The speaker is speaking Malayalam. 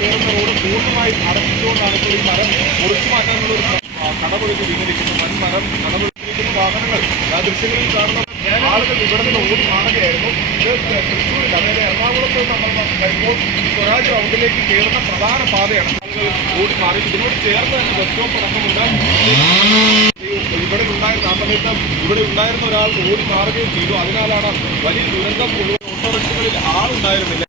കയറുന്ന റോഡ് പൂർണ്ണമായി അടച്ചിട്ടുകൊണ്ടാണ് ഇപ്പോൾ ഈ മരം മുറിച്ചു മാറ്റാനുള്ള ഒരു കടപൊഴുക്ക് വീണിരിക്കുന്നത്. വൻ മരം കടപൊഴുക്കിയിരിക്കുന്ന വാഹനങ്ങൾ ദൃശ്യങ്ങളിൽ കാണുന്ന ആളുകൾ ഇവിടെ നിന്ന് ഓടി മാറുകയായിരുന്നു. ഇത് തൃശ്ശൂരിൽ, അതായത് എറണാകുളത്ത് നമ്മൾ വരുമ്പോൾ സ്വരാജ് റൗണ്ടിലേക്ക് കയറുന്ന പ്രധാന പാതയാണ്. ആളുകൾ ഓടി മാറി. ഇതിനോട് ചേർന്ന് തന്നെ ബസ് സ്റ്റോപ്പ് അടക്കമുണ്ട്. ഇവിടെ ഉണ്ടായിരുന്ന ആ സമയത്ത് ഇവിടെ ഉണ്ടായിരുന്ന ഒരാൾ ഓടി മാറുകയും ചെയ്തു. അതിനാലാണ് വലിയ ദുരന്തം. ഓട്ടോറിക്ഷകളിൽ ആളുണ്ടായിരുന്നില്ല.